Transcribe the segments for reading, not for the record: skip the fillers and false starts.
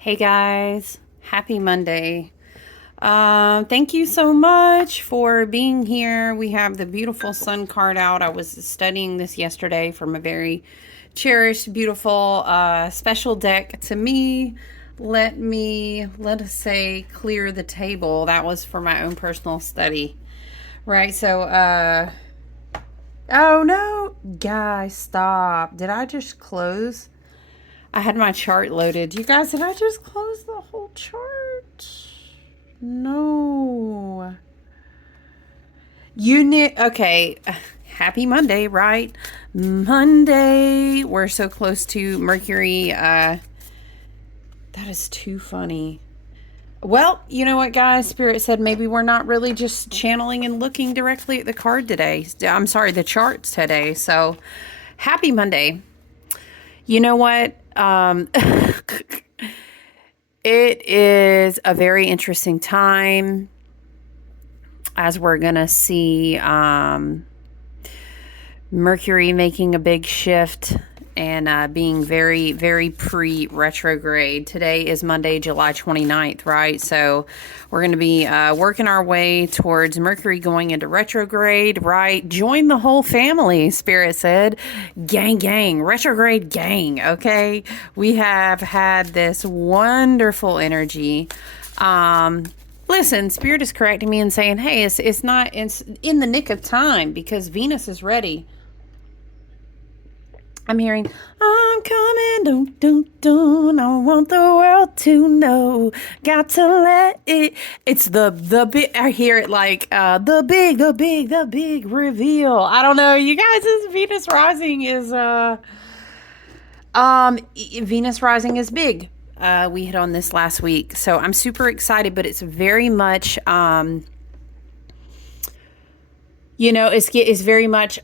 Hey guys, happy Monday. Thank you so much for being here. We have the beautiful sun card out. I was studying this yesterday from a very cherished, beautiful, special deck to me. Let us say, clear the table. That was for my own personal study. Right, so, oh no, guys, stop. Did I just close? I had my chart loaded. You guys, did I just close the whole chart? No. You need, okay. Happy Monday, right? Monday. We're so close to Mercury. That is too funny. Well, you know what, guys? Spirit said maybe we're not really just channeling and looking directly at the card today. I'm sorry, the charts today. So, happy Monday. You know what? It is a very interesting time as we're going to see Mercury making a big shift and being very, very pre-retrograde. Today is Monday, July 29th, right? So we're going to be working our way towards Mercury going into retrograde, right? Join the whole family, Spirit said. Gang, gang, retrograde gang, okay? We have had this wonderful energy. Listen, Spirit is correcting me and saying, hey, it's not it's in the nick of time because Venus is ready. I'm hearing, I'm coming, dun, dun, dun, I want the world to know, got to let it, it's the big, I hear it like, the big reveal. I don't know, you guys, this Venus rising is, Venus rising is big. We hit on this last week, so I'm super excited, but it's very much, it's very much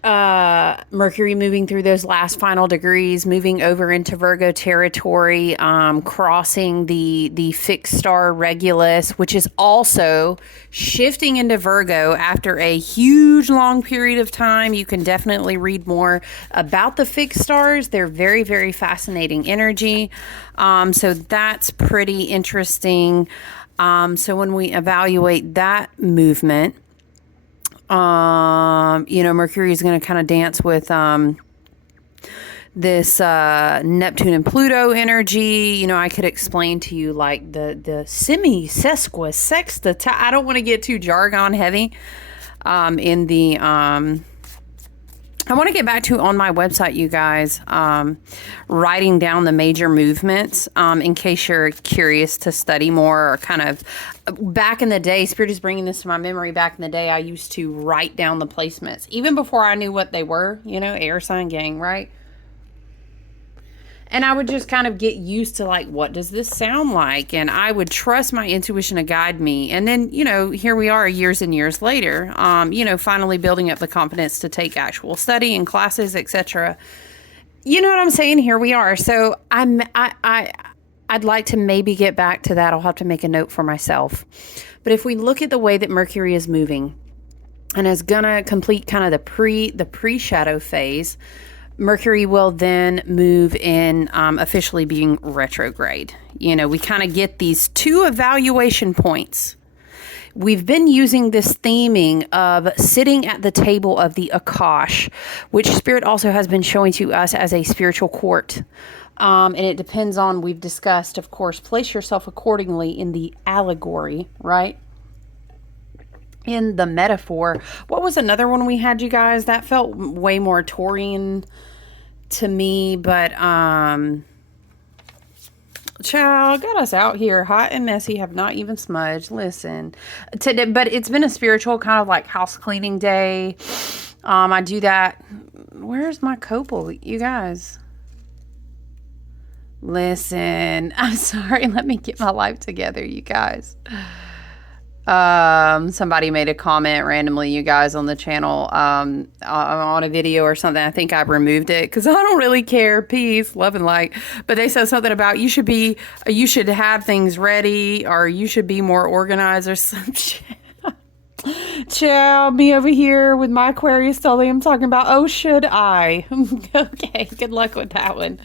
Mercury moving through those last final degrees, moving over into Virgo territory, crossing the fixed star Regulus, which is also shifting into Virgo after a huge long period of time. You can definitely read more about the fixed stars. They're very, very fascinating energy. So that's pretty interesting. So when we evaluate that movement, Mercury is going to kind of dance with this Neptune and Pluto energy. I could explain to you like the semi, sesqua, sexta. I don't want to get too jargon heavy in the I want to get back to on my website, you guys, writing down the major movements in case you're curious to study more or kind of back in the day. Spirit is bringing this to my memory. Back in the day, I used to write down the placements even before I knew what they were, air sign gang, right? And I would just kind of get used to like, what does this sound like? And I would trust my intuition to guide me. And then, here we are years and years later, finally building up the confidence to take actual study and classes, etc. You know what I'm saying? Here we are. So I'd like to maybe get back to that. I'll have to make a note for myself. But if we look at the way that Mercury is moving and is going to complete kind of the pre-shadow phase, Mercury will then move in officially being retrograde. We kind of get these two evaluation points. We've been using this theming of sitting at the table of the Akash, which Spirit also has been showing to us as a spiritual court. And it depends on, we've discussed, of course, place yourself accordingly in the allegory, right? In the metaphor. What was another one we had, you guys? That felt way more Taurian to me, but child, got us out here hot and messy, have not even smudged. Listen, today, but it's been a spiritual kind of like house cleaning day. I do that. Where's my copal, you guys? Listen, I'm sorry. Let me get my life together, you guys. Somebody made a comment randomly, you guys, on the channel, on a video or something. I think I removed it because I don't really care. Peace, love, and light. But they said something about you should have things ready, or you should be more organized or some shit. Chill, me over here with my Aquarius stellium talking about, oh, should I? Okay, good luck with that one.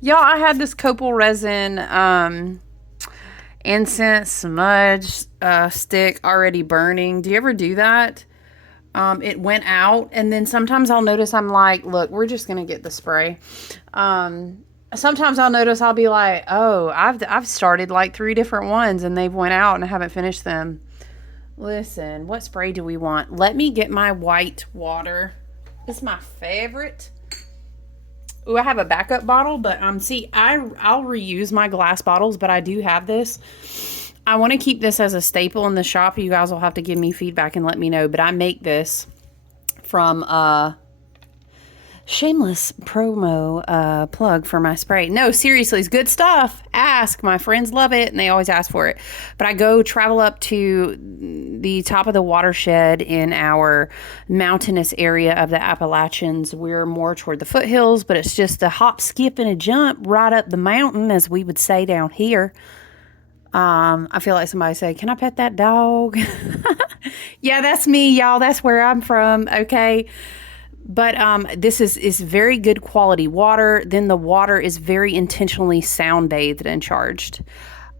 Y'all, I had this copal resin, incense smudge stick already burning. Do you ever do that? It went out, and then sometimes I'll notice I'm like, look, we're just gonna get the spray. Sometimes I'll notice I'll be like, oh, I've started like 3 different ones and they've went out and I haven't finished them. Listen, what spray do we want? Let me get my white water. It's my favorite. Ooh, I have a backup bottle, but see, I'll reuse my glass bottles, but I do have this. I want to keep this as a staple in the shop. You guys will have to give me feedback and let me know, but I make this from shameless promo plug for my spray. No, seriously, it's good stuff. Ask. My friends love it and they always ask for it. But I go travel up to the top of the watershed in our mountainous area of the Appalachians. We're more toward the foothills, but it's just a hop, skip, and a jump right up the mountain, as we would say down here. I feel like somebody say, can I pet that dog? Yeah, that's me, y'all. That's where I'm from. Okay. But this is very good quality water. Then the water is very intentionally sound bathed and charged.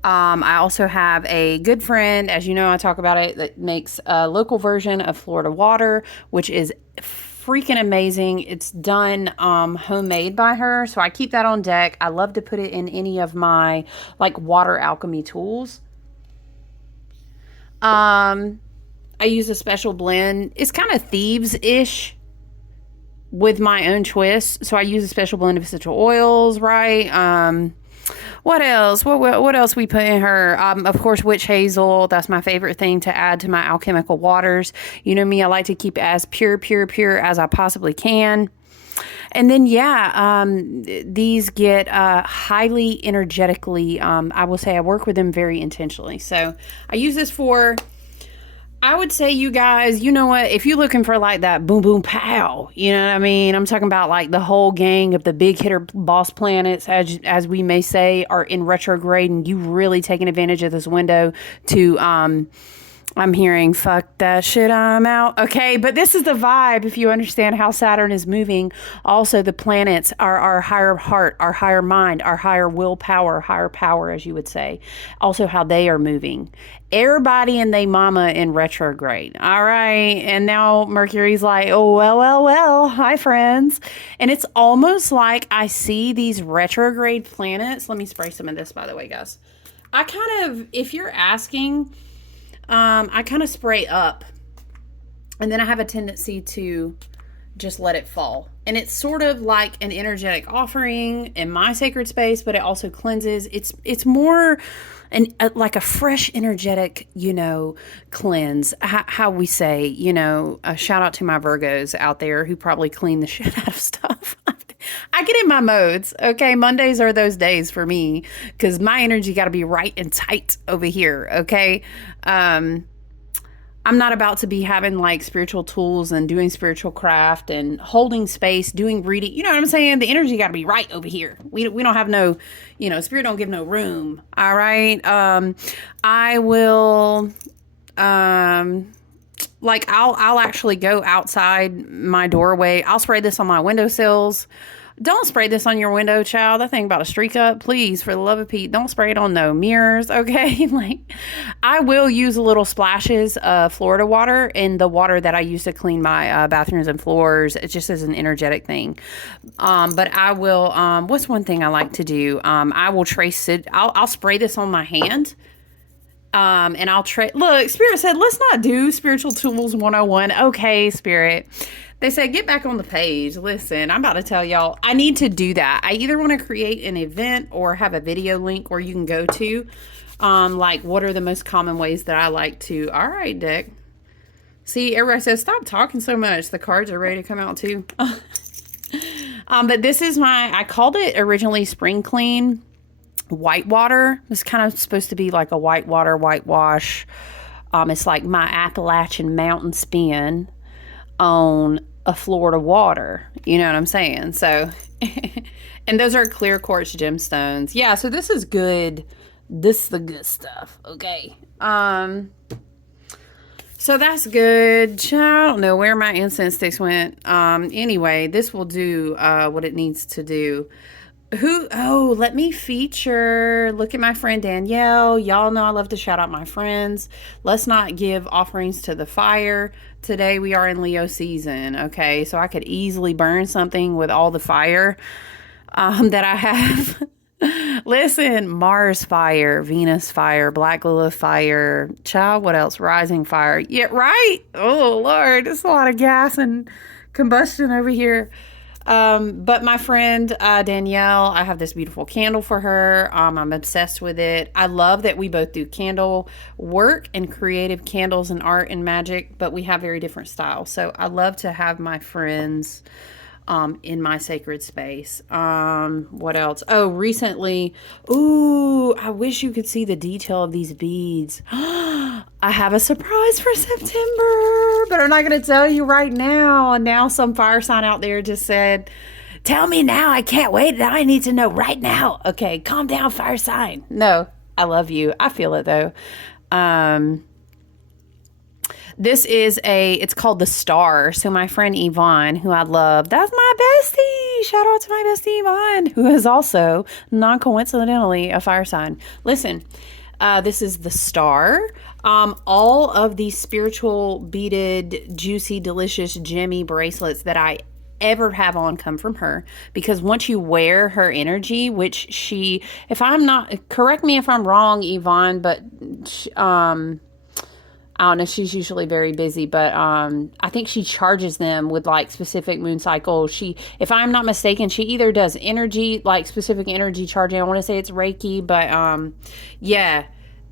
I also have a good friend, as you know, I talk about it, that makes a local version of Florida water, which is freaking amazing. It's done homemade by her, so I keep that on deck. I love to put it in any of my like water alchemy tools. I use a special blend. It's kind of thieves-ish with my own twist. So I use a special blend of essential oils, right? What else? What else we put in her? Of course, witch hazel. That's my favorite thing to add to my alchemical waters. You know me, I like to keep it as pure as I possibly can. And then, yeah, these get highly energetically, I will say I work with them very intentionally. So I use this for, I would say, you guys, you know what, if you're looking for like that boom, boom, pow, you know what I mean? I'm talking about like the whole gang of the big hitter boss planets, as we may say, are in retrograde, and you really taking advantage of this window to, I'm hearing, fuck that shit, I'm out. Okay, but this is the vibe if you understand how Saturn is moving. Also, the planets are our higher heart, our higher mind, our higher willpower, higher power, as you would say. Also, how they are moving. Everybody and they mama in retrograde. All right, and now Mercury's like, oh, well. Hi, friends. And it's almost like I see these retrograde planets. Let me spray some of this, by the way, guys. I kind of, if you're asking, I kind of spray up, and then I have a tendency to just let it fall. And it's sort of like an energetic offering in my sacred space, but it also cleanses. It's more like a fresh, energetic, cleanse. How we say, a shout out to my Virgos out there who probably clean the shit out of stuff. I get in my modes. Okay, Mondays are those days for me because my energy got to be right and tight over here. Okay, I'm not about to be having like spiritual tools and doing spiritual craft and holding space, doing reading. You know what I'm saying? The energy got to be right over here. We don't have no, spirit don't give no room. All right. I will, I'll actually go outside my doorway. I'll spray this on my windowsills. Don't spray this on your window, child. That thing about to streak up. Please, for the love of Pete, don't spray it on no mirrors, okay? I will use little splashes of Florida water in the water that I use to clean my bathrooms and floors. It's just as an energetic thing. But I will, what's one thing I like to do? I will trace it. I'll spray this on my hand. And I'll look, Spirit said, let's not do spiritual tools 101. Okay, Spirit. They said, get back on the page. Listen, I'm about to tell y'all, I need to do that. I either want to create an event or have a video link where you can go to, what are the most common ways that I like to, all right, deck. See, everybody says, stop talking so much. The cards are ready to come out too. But this is I called it originally Spring Clean White Water. It's kind of supposed to be like a white water whitewash. It's like my Appalachian mountain spin on a Florida water. You know what I'm saying? So, and those are clear quartz gemstones. Yeah, so this is good. This is the good stuff. Okay. So that's good. I don't know where my incense sticks went. Anyway, this will do what it needs to do. Let me feature. Look at my friend Danielle. Y'all know I love to shout out my friends. Let's not give offerings to the fire. Today we are in Leo season, okay? So I could easily burn something with all the fire that I have. Listen, Mars fire, Venus fire, Black Lilith fire, child, what else? Rising fire. Yeah, right? Oh, Lord, it's a lot of gas and combustion over here. But my friend Danielle, I have this beautiful candle for her. I'm obsessed with it. I love that we both do candle work and creative candles and art and magic, but we have very different styles. So I love to have my friends in my sacred space. What else? Oh, recently, I wish you could see the detail of these beads. I have a surprise for September, but I'm not going to tell you right now. And now some fire sign out there just said, tell me now. I can't wait. Now I need to know right now. Okay, calm down, fire sign. No, I love you. I feel it though. This is it's called The Star. So my friend Yvonne, who I love, that's my bestie. Shout out to my bestie Yvonne, who is also non-coincidentally a fire sign. Listen, this is The Star. All of these spiritual beaded, juicy, delicious, gemmy bracelets that I ever have on come from her, because once you wear her energy, which she, if I'm not, correct me if I'm wrong, Yvonne, but I don't know, she's usually very busy, but I think she charges them with like specific moon cycles. She, if I'm not mistaken, she either does energy, like specific energy charging. I want to say it's Reiki, but yeah,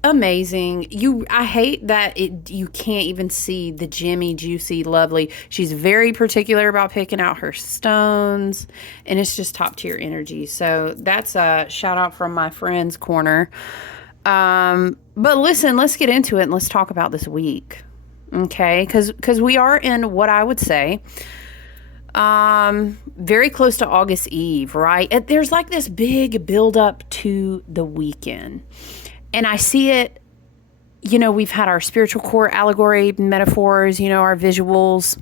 amazing. I hate that you can't even see the gemmy, juicy, lovely. She's very particular about picking out her stones, and it's just top tier energy. So that's a shout out from my friend's corner. But listen, let's get into it and let's talk about this week. Okay. Cause we are in what I would say, very close to August Eve, right? There's like this big build up to the weekend, and I see it, we've had our spiritual core allegory metaphors, our visuals.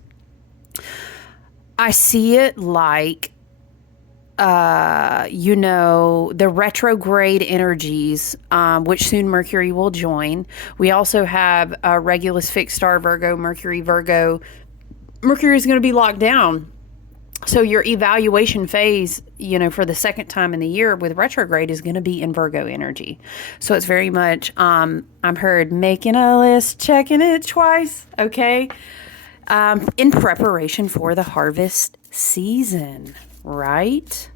I see it like, the retrograde energies, which soon Mercury will join. We also have a Regulus fixed star Virgo, Mercury Virgo. Mercury is going to be locked down. So your evaluation phase, for the second time in the year with retrograde is going to be in Virgo energy. So it's very much, I'm heard making a list, checking it twice. Okay. In preparation for the harvest season. Right?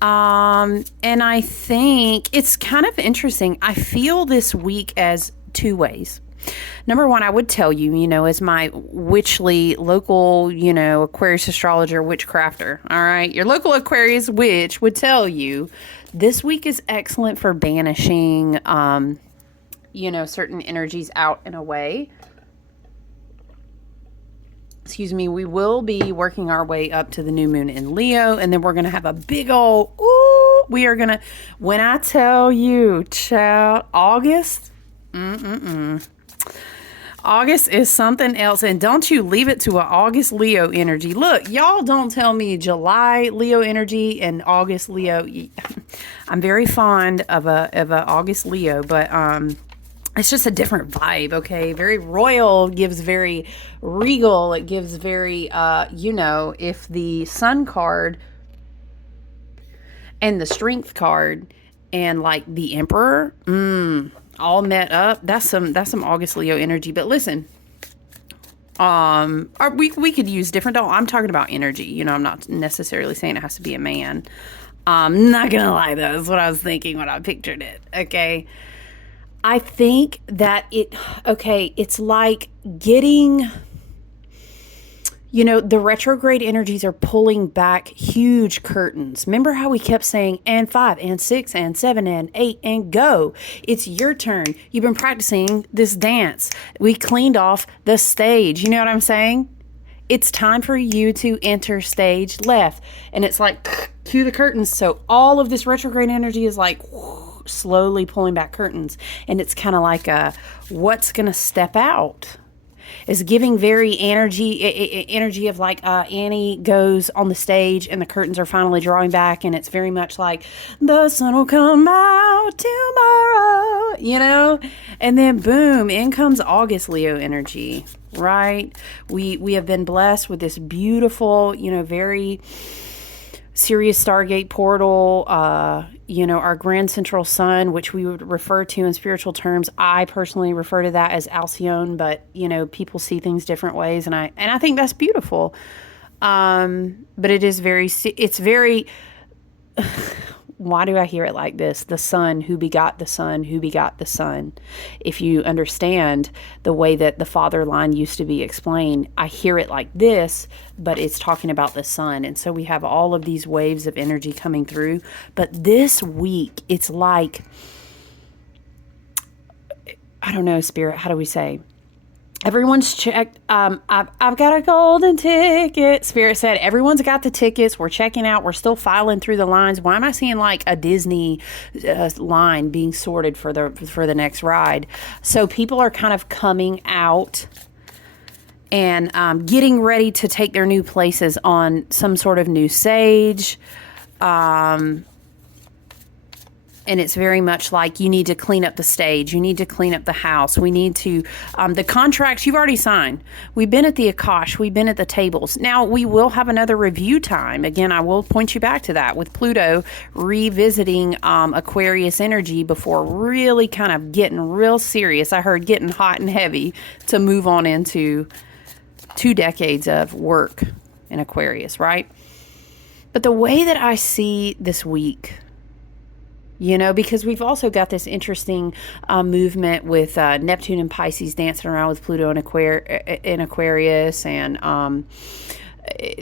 And I think it's kind of interesting. I feel this week as two ways. Number one, I would tell you, as my witchly local, Aquarius astrologer, witchcrafter. All right. Your local Aquarius witch would tell you this week is excellent for banishing, certain energies out and away. Excuse me, we will be working our way up to the new moon in Leo, and then we're going to have a big old, when I tell you, child, August, August is something else, and don't you leave it to an August Leo energy. Look, y'all don't tell me July Leo energy and August Leo. I'm very fond of a August Leo, but, it's just a different vibe, okay? Very royal, gives very regal. It gives very, if the Sun card and the Strength card and like the Emperor, all met up. That's some August Leo energy. But listen, we could use different. I'm talking about energy. I'm not necessarily saying it has to be a man. I'm not gonna lie though. That's what I was thinking when I pictured it. Okay. I think that it's like getting, the retrograde energies are pulling back huge curtains. Remember how we kept saying, and 5 and 6 and 7 and 8 and go. It's your turn. You've been practicing this dance. We cleaned off the stage. You know what I'm saying? It's time for you to enter stage left. And it's like, cue the curtains. So all of this retrograde energy is like, slowly pulling back curtains, and it's kind of like what's gonna step out, It's giving very energy of like Annie goes on the stage and the curtains are finally drawing back, and it's very much like the sun will come out tomorrow, you know? And then boom, in comes August Leo energy, right? We have been blessed with this beautiful, you know, very Sirius Stargate portal, you know, our grand central sun, which we would refer to in spiritual terms. I personally refer to that as Alcyone, but you know, people see things different ways, and I think that's beautiful. But it's very why do I hear it like this? The Son who begot the Son who begot the Son. If you understand the way that the father line used to be explained, I hear it like this, but it's talking about the Son. And so we have all of these waves of energy coming through. But this week, it's like, I don't know, Spirit, how do we say? Everyone's checked. I've got a golden ticket. Spirit said, everyone's got the tickets. We're checking out. We're still filing through the lines. Why am I seeing like a Disney line being sorted for the next ride? So people are kind of coming out and getting ready to take their new places on some sort of new stage. And it's very much like you need to clean up the stage. You need to clean up the house. We need to, the contracts you've already signed. We've been at the Akash. We've been at the tables. Now, we will have another review time. Again, I will point you back to that with Pluto revisiting Aquarius energy before really kind of getting real serious. I heard getting hot and heavy to move on into 2 decades of work in Aquarius, right? But the way that I see this week, you know, because we've also got this interesting movement with Neptune and Pisces dancing around with Pluto in Aquarius, and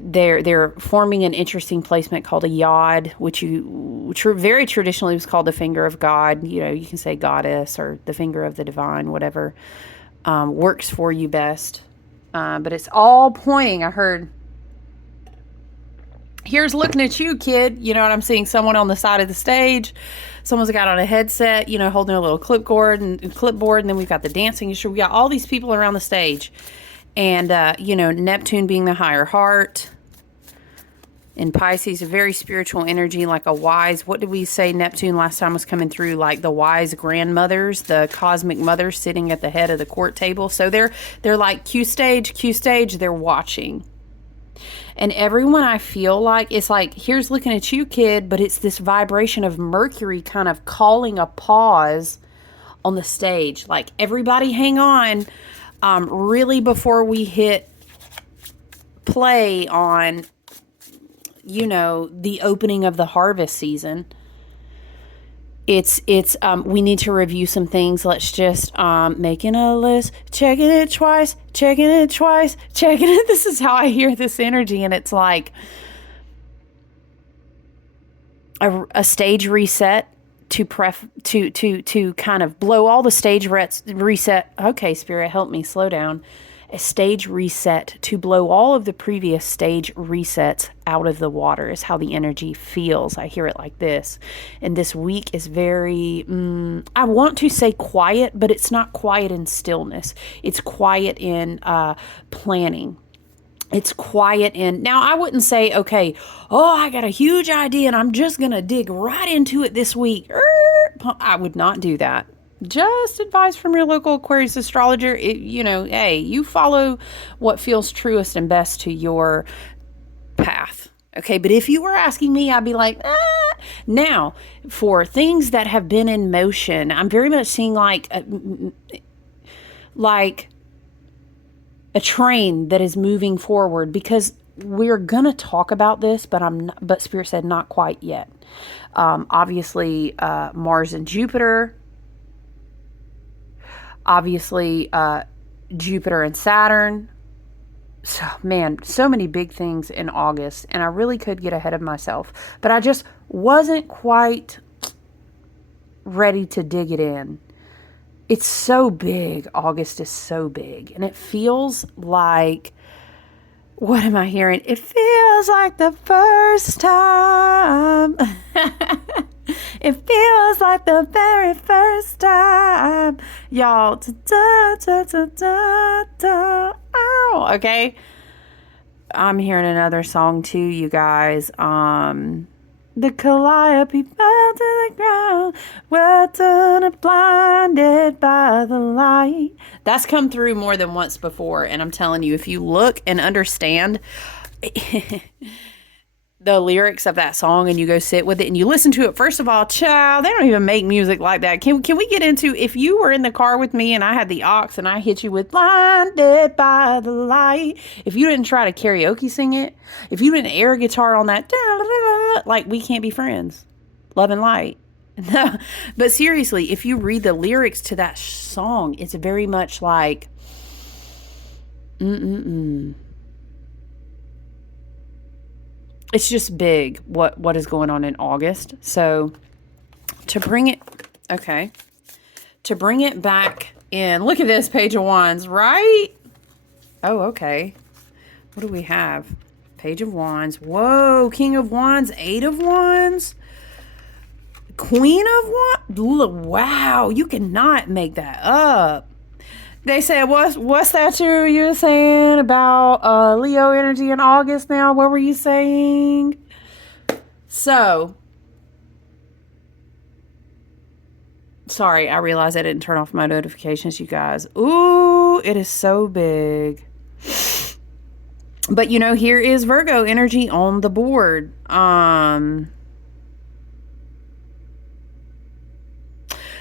they're forming an interesting placement called a yod, which very traditionally was called the finger of God. You know, you can say goddess or the finger of the divine, whatever works for you best. But it's all pointing. I heard, here's looking at you, kid. You know what I'm seeing? Someone on the side of the stage. Someone's got on a headset, you know, holding a little clipboard, and then we've got the dancing instrument. We got all these people around the stage. And, you know, Neptune being the higher heart. And Pisces, a very spiritual energy, like a wise, what did we say Neptune last time was coming through? Like the wise grandmothers, the cosmic mothers sitting at the head of the court table. So they're like Q stage, they're watching. And everyone, I feel like, it's like, here's looking at you, kid, but it's this vibration of Mercury kind of calling a pause on the stage. Like, everybody hang on, really, before we hit play on, you know, the opening of the harvest season. It's we need to review some things. Let's just making a list, checking it twice, checking it. This is how I hear this energy, and it's like a stage reset to kind of blow all the stage reset. Okay, Spirit, help me slow down. A stage reset to blow all of the previous stage resets out of the water is how the energy feels. I hear it like this. And this week is very, I want to say quiet, but it's not quiet in stillness. It's quiet in planning. It's quiet in, now I wouldn't say, okay, I got a huge idea and I'm just going to dig right into it this week. I would not do that. Just advice from your local Aquarius astrologer. You know, hey, you follow what feels truest and best to your path. Okay, but if you were asking me, I'd be like, Now, for things that have been in motion, I'm very much seeing like a train that is moving forward, because we're gonna talk about this, but Spirit said not quite yet. Obviously, Mars and Jupiter. Obviously, Jupiter and Saturn. So, man, so many big things in August, and I really could get ahead of myself, but I just wasn't quite ready to dig it in. It's so big. August is so big, and it feels like, what am I hearing? It feels like the first time. It feels like the very first time. Y'all. Ow. Okay. I'm hearing another song too, you guys. The Calliope fell to the ground, we're turned blinded by the light. That's come through more than once before, and I'm telling you, if you look and understand the lyrics of that song and you go sit with it and you listen to it, first of all, child, they don't even make music like that. Can we get into, if you were in the car with me and I had the aux and I hit you with blinded by the light, if you didn't try to karaoke sing it, if you didn't air guitar on that, like, we can't be friends. Love and light. But seriously, if you read the lyrics to that song, it's very much like, it's just big what is going on in August. So to bring it back in, look at this Page of Wands, right? Oh, okay. What do we have? Page of Wands. Whoa, King of Wands, 8 of Wands, Queen of Wands. Wow, you cannot make that up. They said, what's that you're saying about Leo energy in August now? What were you saying? So, sorry, I realized I didn't turn off my notifications, you guys. Ooh, it is so big. But, you know, here is Virgo energy on the board.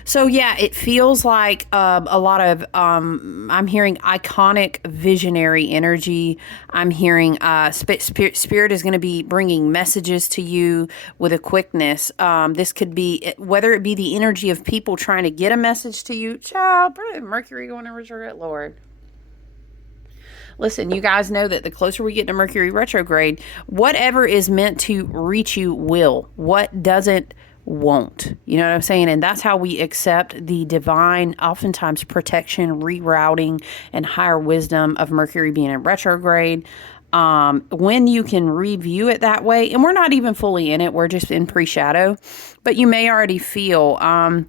So, yeah, it feels like a lot of, I'm hearing iconic visionary energy. I'm hearing spirit is going to be bringing messages to you with a quickness. This could be, whether it be the energy of people trying to get a message to you. Child, Mercury going to retrograde, Lord. Listen, you guys know that the closer we get to Mercury retrograde, whatever is meant to reach you will. What doesn't, won't. You know what I'm saying? And that's how we accept the divine, oftentimes protection, rerouting, and higher wisdom of Mercury being in retrograde. When you can review it that way, and we're not even fully in it, we're just in pre-shadow, but you may already feel, oh,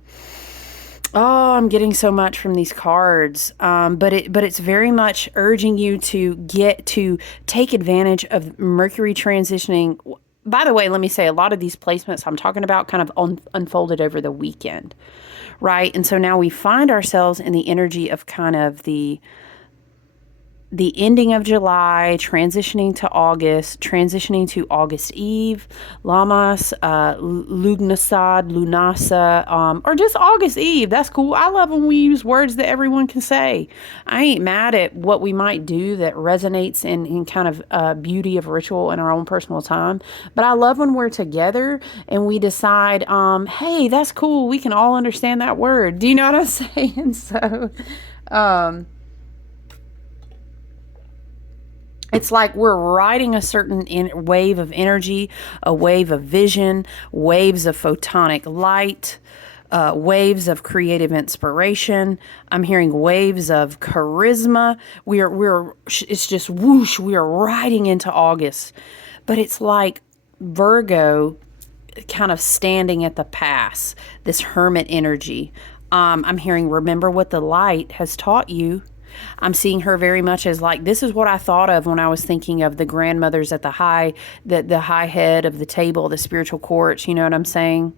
I'm getting so much from these cards. But it's very much urging you to take advantage of Mercury transitioning. By the way, let me say, a lot of these placements I'm talking about kind of unfolded over the weekend, right? And so now we find ourselves in the energy of kind of the ending of July, transitioning to August Eve, Lamas, Lugnasad, Lunasa, or just August Eve. That's cool. I love when we use words that everyone can say. I ain't mad at what we might do that resonates in kind of beauty of ritual in our own personal time. But I love when we're together and we decide, hey, that's cool. We can all understand that word. Do you know what I'm saying? So, it's like we're riding a certain wave of energy, a wave of vision, waves of photonic light, waves of creative inspiration. I'm hearing waves of charisma. It's just whoosh, we are riding into August. But it's like Virgo kind of standing at the pass, this hermit energy. I'm hearing, remember what the light has taught you. I'm seeing her very much as like, this is what I thought of when I was thinking of the grandmothers at the high head of the table, the spiritual courts. You know what I'm saying?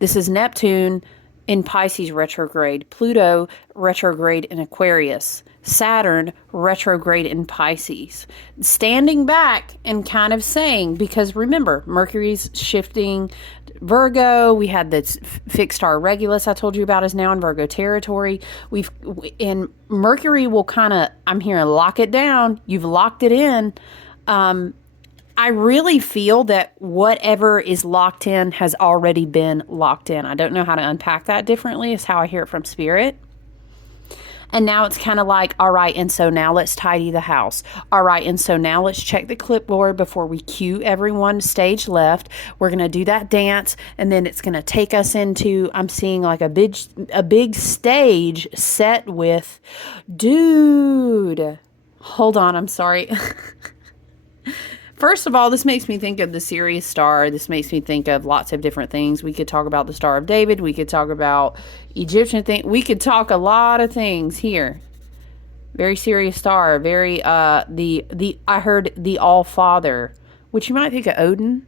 This is Neptune in Pisces retrograde, Pluto retrograde in Aquarius, Saturn retrograde in Pisces. Standing back and kind of saying, because remember, Mercury's shifting Virgo. We had this fixed star Regulus I told you about is now in Virgo territory. And Mercury will kind of, I'm hearing, lock it down. You've locked it in. I really feel that whatever is locked in has already been locked in. I don't know how to unpack that differently. It's how I hear it from spirit. And now it's kind of like, all right, and so now let's tidy the house. All right, and so now let's check the clipboard before we cue everyone stage left. We're going to do that dance, and then it's going to take us into, I'm seeing like a big stage set with, dude, hold on, I'm sorry. First of all, this makes me think of the Sirius star. This makes me think of lots of different things. We could talk about the Star of David. We could talk about Egyptian thing. We could talk a lot of things here. Very Sirius star. Very the I heard the All Father, which you might think of Odin,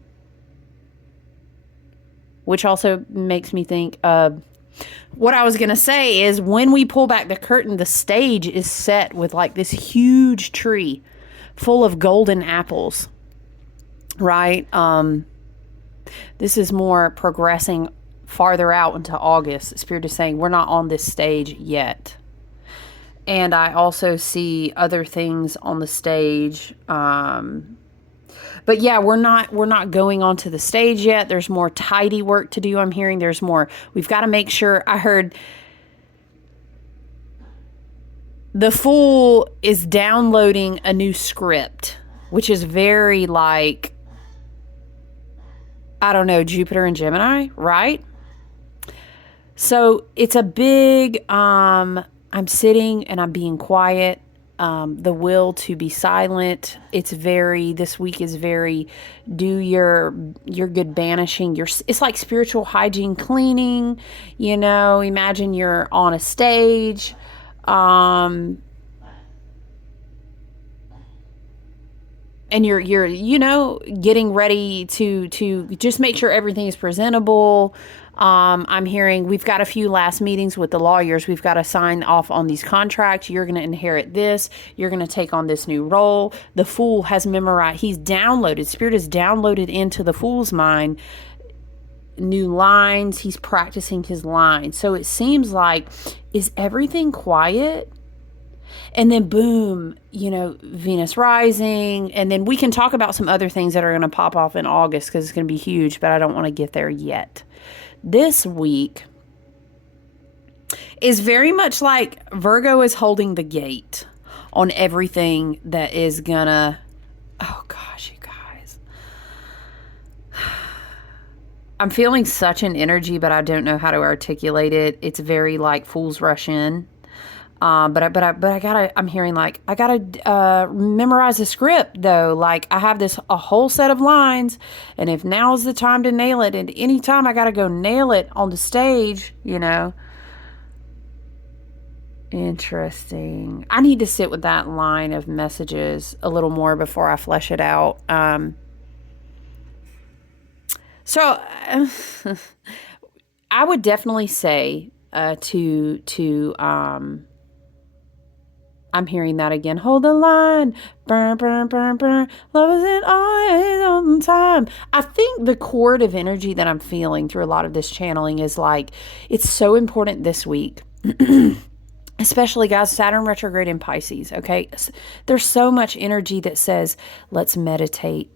which also makes me think of what I was going to say is when we pull back the curtain, the stage is set with like this huge tree full of golden apples, right? This is more progressing farther out into August. Spirit is saying we're not on this stage yet. And I also see other things on the stage. But yeah, we're not going onto the stage yet. There's more tidy work to do. I'm hearing there's more. We've got to make sure. I heard the Fool is downloading a new script, which is very like, I don't know, Jupiter and Gemini, right? So it's a big, I'm sitting and I'm being quiet. The will to be silent. It's very, this week is very, do your good banishing. It's like spiritual hygiene cleaning, imagine you're on a stage. And you're getting ready to just make sure everything is presentable. I'm hearing we've got a few last meetings with the lawyers. We've got to sign off on these contracts. You're going to inherit this. You're going to take on this new role. The Fool has memorized. He's downloaded. Spirit is downloaded into the Fool's mind new lines. He's practicing his lines. So it seems like, is everything quiet? And then boom, Venus rising. And then we can talk about some other things that are going to pop off in August because it's going to be huge, but I don't want to get there yet. This week is very much like Virgo is holding the gate on everything that is gonna, oh gosh, you guys. I'm feeling such an energy, but I don't know how to articulate it. It's very like fools rush in. But I'm hearing like, I gotta memorize the script though. Like I have a whole set of lines, and if now's the time to nail it, and anytime I gotta go nail it on the stage, Interesting. I need to sit with that line of messages a little more before I flesh it out. So I would definitely say I'm hearing that again. Hold the line. Burn, burn, burn, burn. Love isn't always on time. I think the chord of energy that I'm feeling through a lot of this channeling is like, it's so important this week. Especially, guys, Saturn retrograde in Pisces, okay? There's so much energy that says, let's meditate.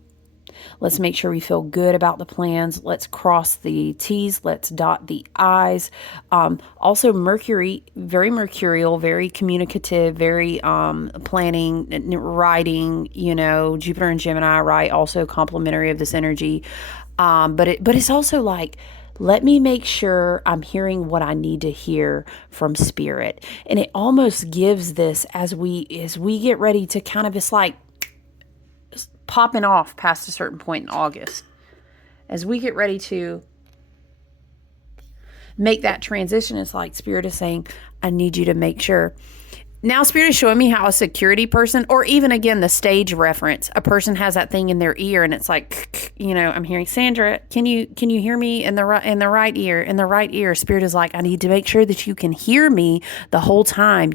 Let's make sure we feel good about the plans. Let's cross the T's. Let's dot the I's. Also, Mercury, very mercurial, very communicative, very planning, writing, Jupiter and Gemini, right? Also complementary of this energy. But it's also like, let me make sure I'm hearing what I need to hear from Spirit. And it almost gives this as we get ready to kind of, it's like popping off past a certain point in August. As we get ready to make that transition, it's like Spirit is saying, I need you to make sure. Now Spirit is showing me how a security person, or even again, the stage reference, a person has that thing in their ear and it's like, I'm hearing, Sandra, can you hear me in the right ear? Spirit is like, I need to make sure that you can hear me the whole time.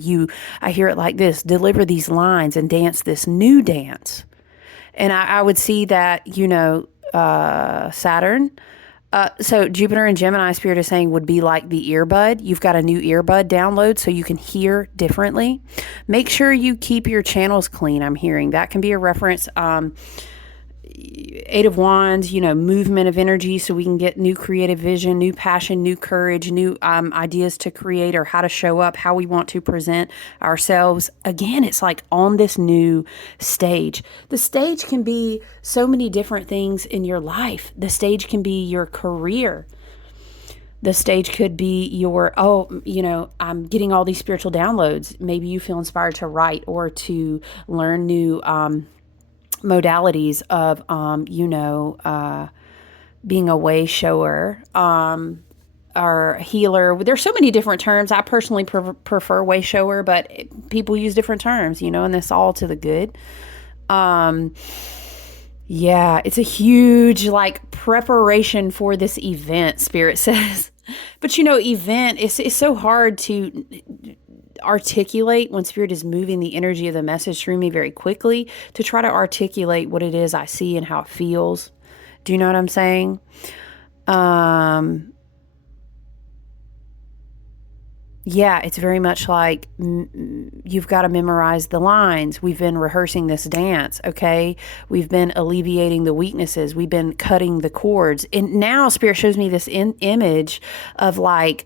I hear it like this, deliver these lines and dance this new dance. And I would see that, Saturn. So Jupiter and Gemini, Spirit is saying, would be like the earbud. You've got a new earbud download so you can hear differently. Make sure you keep your channels clean, I'm hearing. That can be a reference. Eight of Wands, movement of energy so we can get new creative vision, new passion, new courage, new ideas to create or how to show up, how we want to present ourselves. Again, it's like on this new stage. The stage can be so many different things in your life. The stage can be your career. The stage could be your, I'm getting all these spiritual downloads. Maybe you feel inspired to write or to learn new modalities of, being a way shower, or healer. There's so many different terms. I personally prefer way shower, but people use different terms, and this all to the good. Yeah, it's a huge like preparation for this event, Spirit says. But event is so hard to articulate when Spirit is moving the energy of the message through me very quickly to try to articulate what it is I see and how it feels. Do you know what I'm saying? Yeah, it's very much like you've got to memorize the lines. We've been rehearsing this dance, okay? We've been alleviating the weaknesses. We've been cutting the cords. And now Spirit shows me this image of like,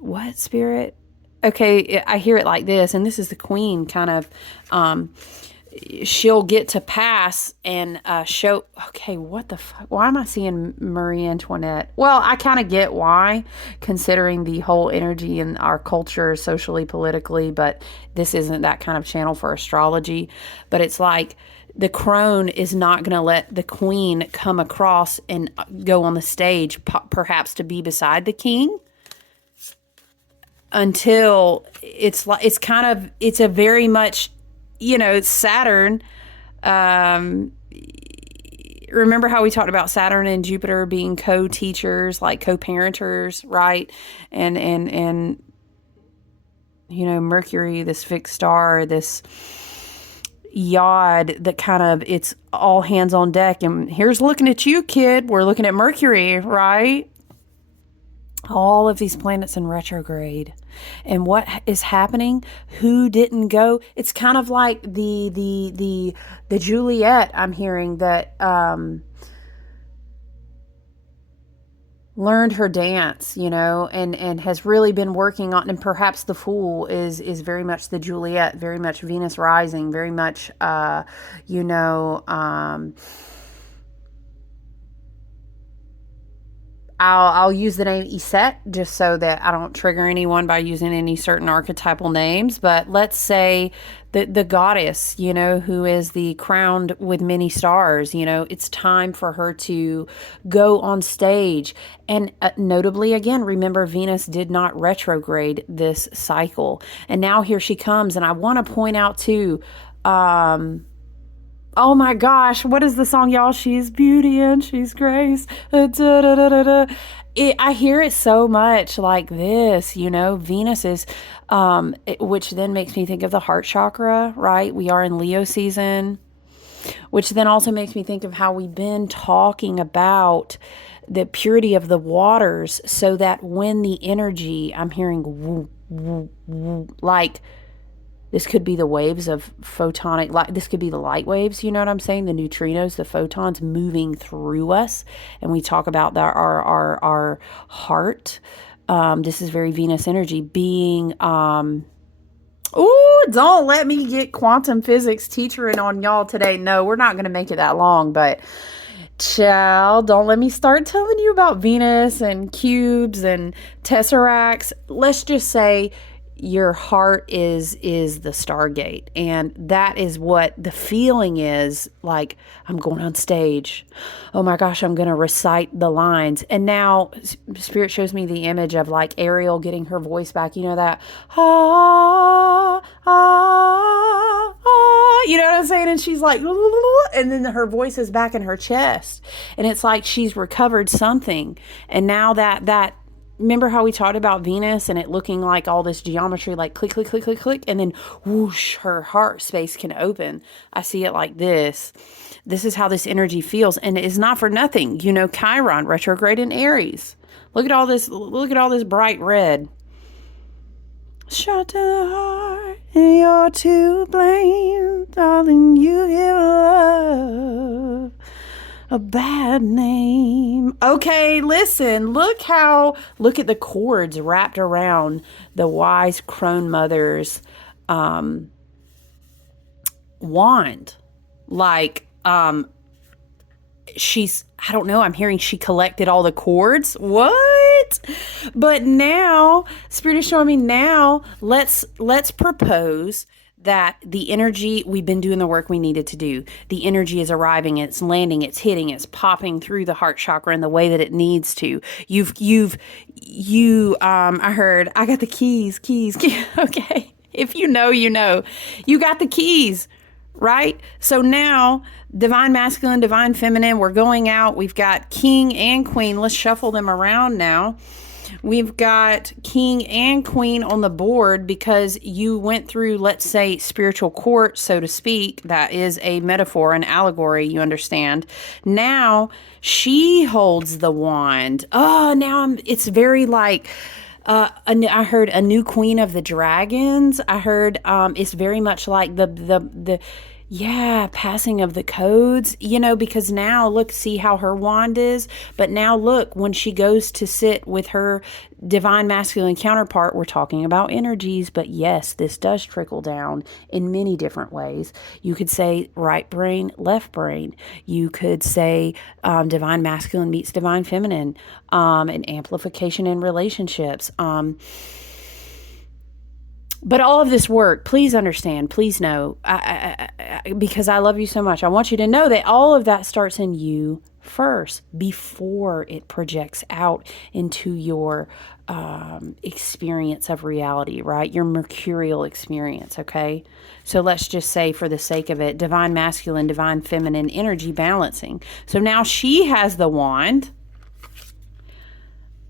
what, Spirit? Okay, I hear it like this, and this is the Queen kind of, she'll get to pass and show, okay, what the fuck? Why am I seeing Marie Antoinette? Well, I kind of get why, considering the whole energy in our culture, socially, politically, but this isn't that kind of channel for astrology. But it's like the crone is not going to let the Queen come across and go on the stage, perhaps to be beside the king, until it's a very much, Saturn. Remember how we talked about Saturn and Jupiter being co-teachers, like co-parenters, right? And Mercury, this fixed star, this yod that kind of, it's all hands on deck. And here's looking at you, kid. We're looking at Mercury, right? All of these planets in retrograde. And what is happening? Who didn't go? It's kind of like the Juliet I'm hearing that learned her dance, and has really been working on, and perhaps the Fool is very much the Juliet, very much Venus rising, very much I'll use the name Iset just so that I don't trigger anyone by using any certain archetypal names. But let's say the goddess, who is the crowned with many stars, it's time for her to go on stage. And notably, again, remember Venus did not retrograde this cycle. And now here she comes. And I want to point out too, oh my gosh, what is the song, y'all? She's beauty and she's grace. I hear it so much like this, Venus is, which then makes me think of the heart chakra, right? We are in Leo season, which then also makes me think of how we've been talking about the purity of the waters, so that when the energy, I'm hearing woo, woo, woo, like, this could be the waves of photonic light. This could be the light waves. You know what I'm saying? The neutrinos, the photons moving through us. And we talk about our heart. This is very Venus energy being, don't let me get quantum physics teachering on y'all today. No, we're not going to make it that long, but child, don't let me start telling you about Venus and cubes and tesseracts. Let's just say your heart is the Stargate, and that is what the feeling is like. I'm going on stage. Oh my gosh, I'm going to recite the lines. And now Spirit shows me the image of like Ariel getting her voice back. You know that, ah, ah, ah, you know what I'm saying? And she's like, and then her voice is back in her chest, and it's like she's recovered something. And now that remember how we talked about Venus and it looking like all this geometry, like click, click, click, click, click, and then whoosh, her heart space can open. I see it like this. This is how this energy feels, and it is not for nothing. Chiron retrograde in Aries. Look at all this. Look at all this bright red. Shot to the heart, and you're to blame, darling. You give love a bad name. Okay, listen, look at the cords wrapped around the wise crone mother's wand. Like, she's, I don't know, I'm hearing she collected all the cords. What? But now, Spirit is showing me now, let's propose that the energy, we've been doing the work we needed to do. The energy is arriving, it's landing, it's hitting, it's popping through the heart chakra in the way that it needs to. I heard, I got the keys. Okay. If you know, you know. You got the keys, right? So now, divine masculine, divine feminine, we're going out. We've got king and queen. Let's shuffle them around now. We've got king and queen on the board because you went through, let's say, spiritual court, so to speak. That is a metaphor, an allegory, you understand. Now she holds the wand. Oh, now it's very like, I heard a new queen of the dragons. I heard it's very much like the passing of the codes, because now look, see how her wand is. But now look, when she goes to sit with her divine masculine counterpart, we're talking about energies. But yes, this does trickle down in many different ways. You could say right brain, left brain. You could say divine masculine meets divine feminine, and amplification in relationships. But all of this work, please understand, please know, because I love you so much, I want you to know that all of that starts in you first before it projects out into your experience of reality, right? Your mercurial experience, okay? So let's just say, for the sake of it, divine masculine, divine feminine energy balancing. So now she has the wand.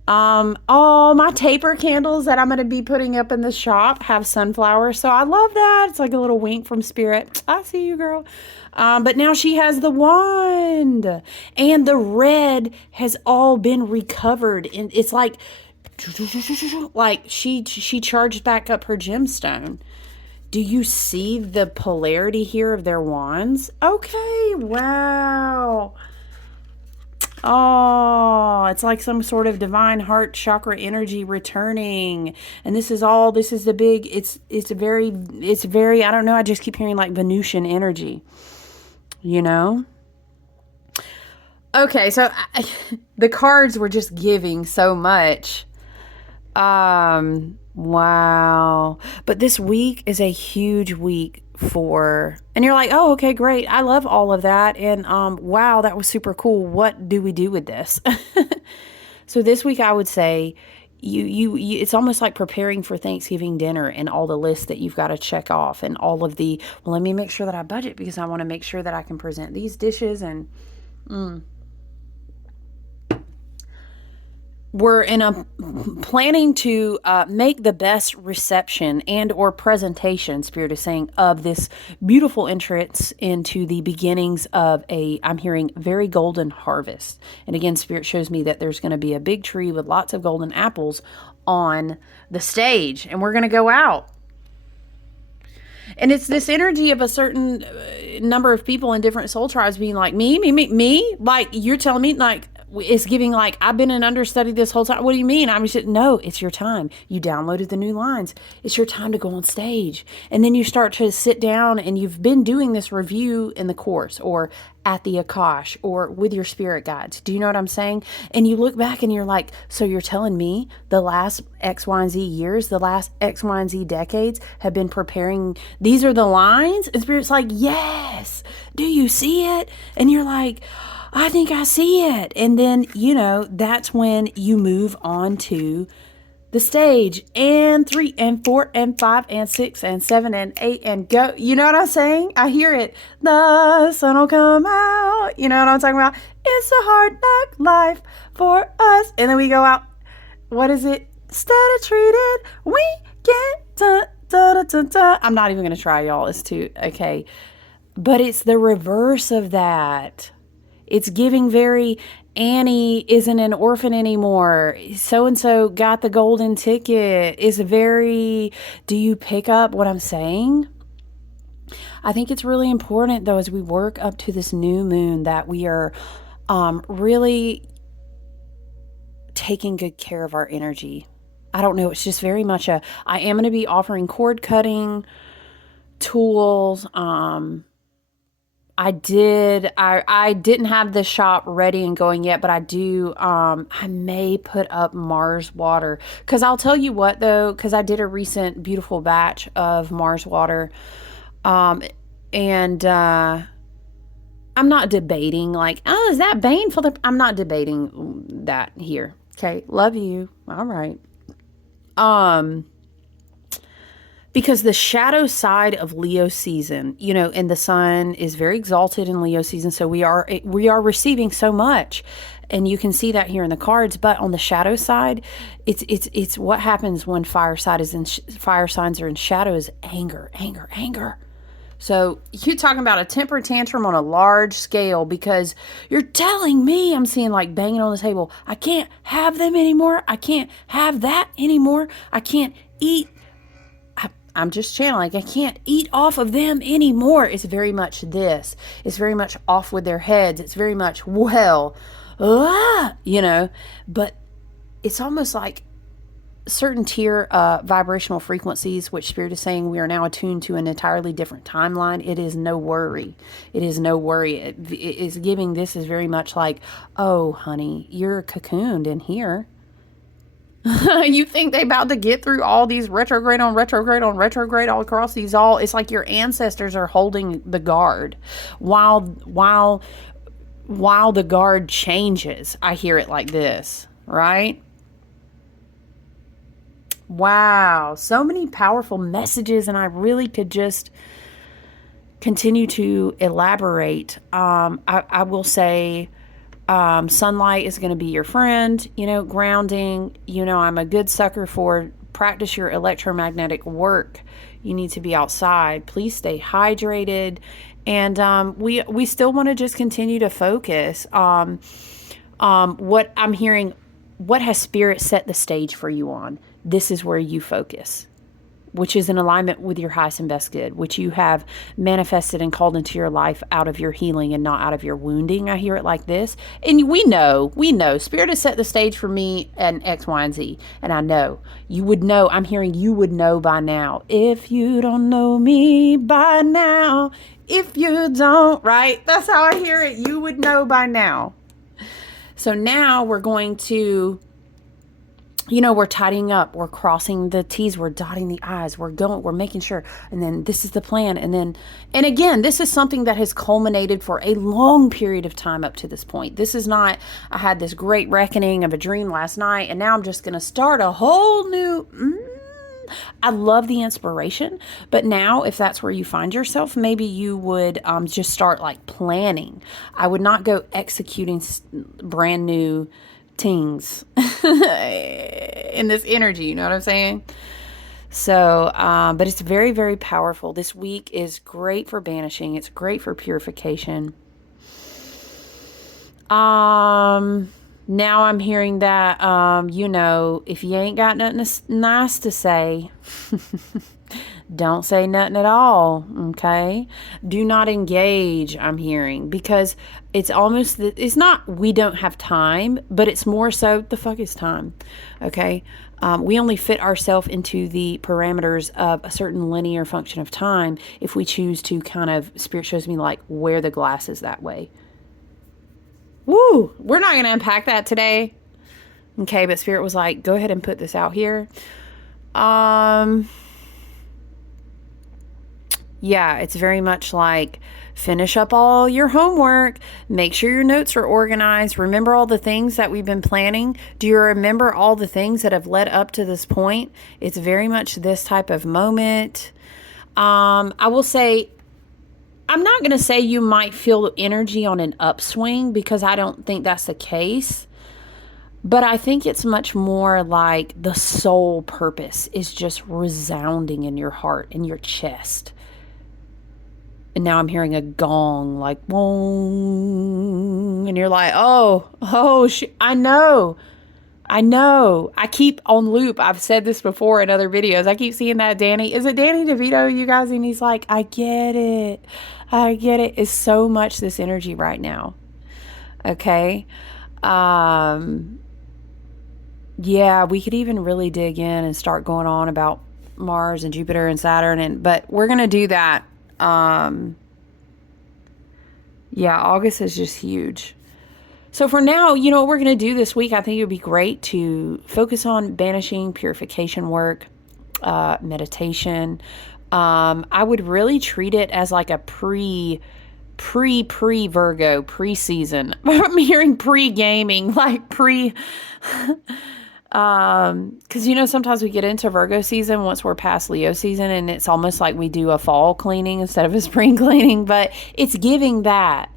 All my taper candles that I'm going to be putting up in the shop have sunflowers. So I love that. It's like a little wink from spirit. I see you, girl. But now she has the wand, and the red has all been recovered. And it's like she charged back up her gemstone. Do you see the polarity here of their wands? Okay. Wow. Oh, it's like some sort of divine heart chakra energy returning. And this is the big, it's very, I don't know, I just keep hearing like Venusian energy, Okay, so the cards were just giving so much. Wow. But this week is a huge week and you're like, oh, okay, great. I love all of that. And, wow, that was super cool. What do we do with this? So this week I would say it's almost like preparing for Thanksgiving dinner and all the lists that you've got to check off and all of let me make sure that I budget because I want to make sure that I can present these dishes and, we're planning to make the best reception and or presentation, Spirit is saying, of this beautiful entrance into the beginnings of I'm hearing, very golden harvest. And again, Spirit shows me that there's going to be a big tree with lots of golden apples on the stage, and we're going to go out. And it's this energy of a certain number of people in different soul tribes being like, me? Like, you're telling me, like, it's giving like, I've been an understudy this whole time. What do you mean? I'm just, no, it's your time. You downloaded the new lines. It's your time to go on stage. And then you start to sit down and you've been doing this review in the course or at the Akash or with your spirit guides. Do you know what I'm saying? And you look back and you're like, so you're telling me the last X, Y, and Z years, the last X, Y, and Z decades have been preparing. These are the lines? And Spirit's like, yes. Do you see it? And you're like, I think I see it. And then, that's when you move on to the stage and 3 and 4 and 5 and 6 and 7 and 8 and go. You know what I'm saying? I hear it. The sun will come out. You know what I'm talking about? It's a hard knock life for us. And then we go out. What is it? Steady treated. We get da, da, da, da, da. I'm not even going to try, y'all. It's too, okay. But it's the reverse of that. It's giving very, Annie isn't an orphan anymore. So-and-so got the golden ticket. Is very, do you pick up what I'm saying? I think it's really important, though, as we work up to this new moon, that we are really taking good care of our energy. I don't know. It's just very much I am going to be offering cord cutting tools, I did. I didn't have the shop ready and going yet, but I do. I may put up Mars water because I'll tell you what though, because I did a recent beautiful batch of Mars water, um, and I'm not debating like, oh, is that baneful? I'm not debating that here. Okay, love you. All right. Um, because the shadow side of Leo season, you know, and the sun is very exalted in Leo season, so we are receiving so much, and you can see that here in the cards. But on the shadow side, it's what happens when fire signs are in shadow is anger, anger, anger. So you're talking about a temper tantrum on a large scale because you're telling me, I'm seeing like banging on the table, I can't have them anymore. I can't have that anymore. I can't eat. I'm just channeling. I can't eat off of them anymore. It's very much this. It's very much off with their heads. It's very much, well, you know, but it's almost like certain tier vibrational frequencies, which Spirit is saying we are now attuned to an entirely different timeline. It is no worry. It is no worry. It is giving, this is very much like, oh, honey, you're cocooned in here. You think they about to get through all these retrograde on retrograde on retrograde all across these all, it's like your ancestors are holding the guard while the guard changes. I hear it like this, right? Wow, so many powerful messages, and I really could just continue to elaborate. I will say, sunlight is going to be your friend, you know, grounding. You know, I'm a good sucker for practice your electromagnetic work. You need to be outside. Please stay hydrated. And we still want to just continue to focus. What I'm hearing, what has Spirit set the stage for you on? This is where you focus, which is in alignment with your highest and best good, which you have manifested and called into your life out of your healing and not out of your wounding. I hear it like this. And we know, Spirit has set the stage for me and X, Y, and Z. And I know, you would know, I'm hearing you would know by now. If you don't know me by now, if you don't, right? That's how I hear it. You would know by now. So now we're going to, you know, we're tidying up, we're crossing the T's, we're dotting the I's, we're making sure, and then this is the plan. And again, this is something that has culminated for a long period of time up to this point. This is not, I had this great reckoning of a dream last night, and now I'm just going to start a whole new, I love the inspiration, but now if that's where you find yourself, maybe you would just start like planning. I would not go executing brand new things in this energy, you know what I'm saying? So, but it's very, very powerful. This week is great for banishing. It's great for purification. Now I'm hearing that, you know, if you ain't got nothing nice to say, don't say nothing at all, okay? Do not engage, I'm hearing, because it's almost, it's not we don't have time, but it's more so the fuck is time, okay? We only fit ourselves into the parameters of a certain linear function of time if we choose to kind of, Spirit shows me like wear the glasses that way. Woo! We're not going to unpack that today, okay? But Spirit was like, go ahead and put this out here. Yeah, it's very much like finish up all your homework, make sure your notes are organized, remember all the things that we've been planning. Do you remember all the things that have led up to this point? It's very much this type of moment. I will say, I'm not going to say you might feel energy on an upswing because I don't think that's the case. But I think it's much more like the soul purpose is just resounding in your heart, in your chest. And now I'm hearing a gong like, wong, and you're like, oh, I know. I keep on loop. I've said this before in other videos. I keep seeing that Danny. Is it Danny DeVito, you guys? And he's like, I get it. It's so much this energy right now. Okay. Yeah, we could even really dig in and start going on about Mars and Jupiter and Saturn, but we're going to do that Yeah, August is just huge. So for now, you know what we're going to do this week? I think it would be great to focus on banishing, purification work, meditation. I would really treat it as like a pre Virgo pre-season. I'm hearing pre-gaming, like pre because you know sometimes we get into Virgo season once we're past Leo season, and it's almost like we do a fall cleaning instead of a spring cleaning, but it's giving that.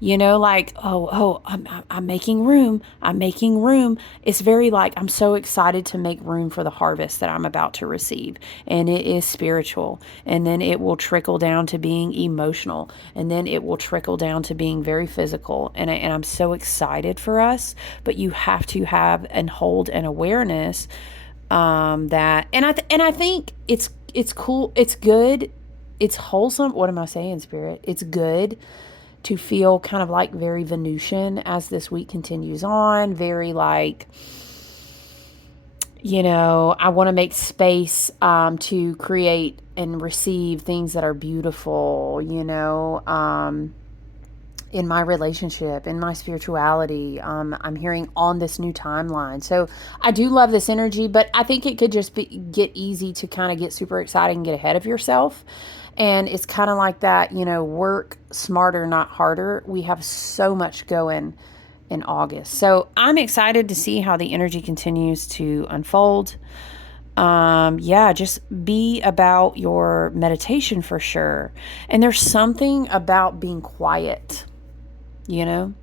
You know, like, I'm making room. I'm making room. It's very like, I'm so excited to make room for the harvest that I'm about to receive. And it is spiritual. And then it will trickle down to being emotional. And then it will trickle down to being very physical. And I'm so excited for us. But you have to have and hold an awareness that, and I think it's cool. It's good. It's wholesome. What am I saying, Spirit? It's good to feel kind of like very Venusian as this week continues on. Very like, you know, I want to make space to create and receive things that are beautiful, you know, in my relationship, in my spirituality. I'm hearing on this new timeline. So I do love this energy, but I think it could just get easy to kind of get super excited and get ahead of yourself. And it's kind of like that, you know, work smarter, not harder. We have so much going in August. So I'm excited to see how the energy continues to unfold. Yeah, just be about your meditation for sure. And there's something about being quiet, you know,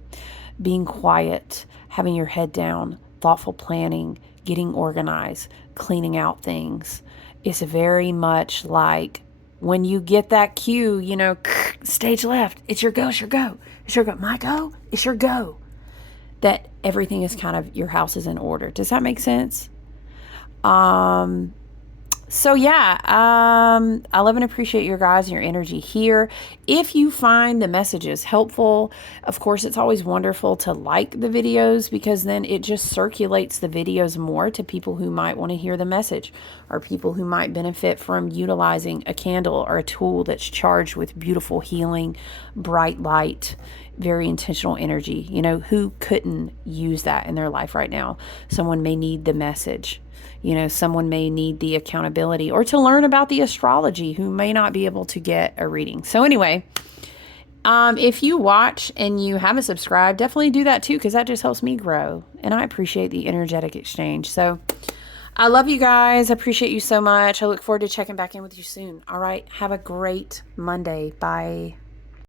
being quiet, having your head down, thoughtful planning, getting organized, cleaning out things. It's very much like when you get that cue, you know, stage left, it's your go, it's your go, it's your go, my go, it's your go. That everything is kind of, your house is in order. Does that make sense? So yeah, I love and appreciate your guys and your energy here. If you find the messages helpful, of course, it's always wonderful to like the videos because then it just circulates the videos more to people who might want to hear the message or people who might benefit from utilizing a candle or a tool that's charged with beautiful healing, bright light, very intentional energy. You know, who couldn't use that in their life right now? Someone may need the message. You know, someone may need the accountability or to learn about the astrology who may not be able to get a reading. So anyway, if you watch and you haven't subscribed, definitely do that too, because that just helps me grow. And I appreciate the energetic exchange. So I love you guys. I appreciate you so much. I look forward to checking back in with you soon. All right. Have a great Monday. Bye.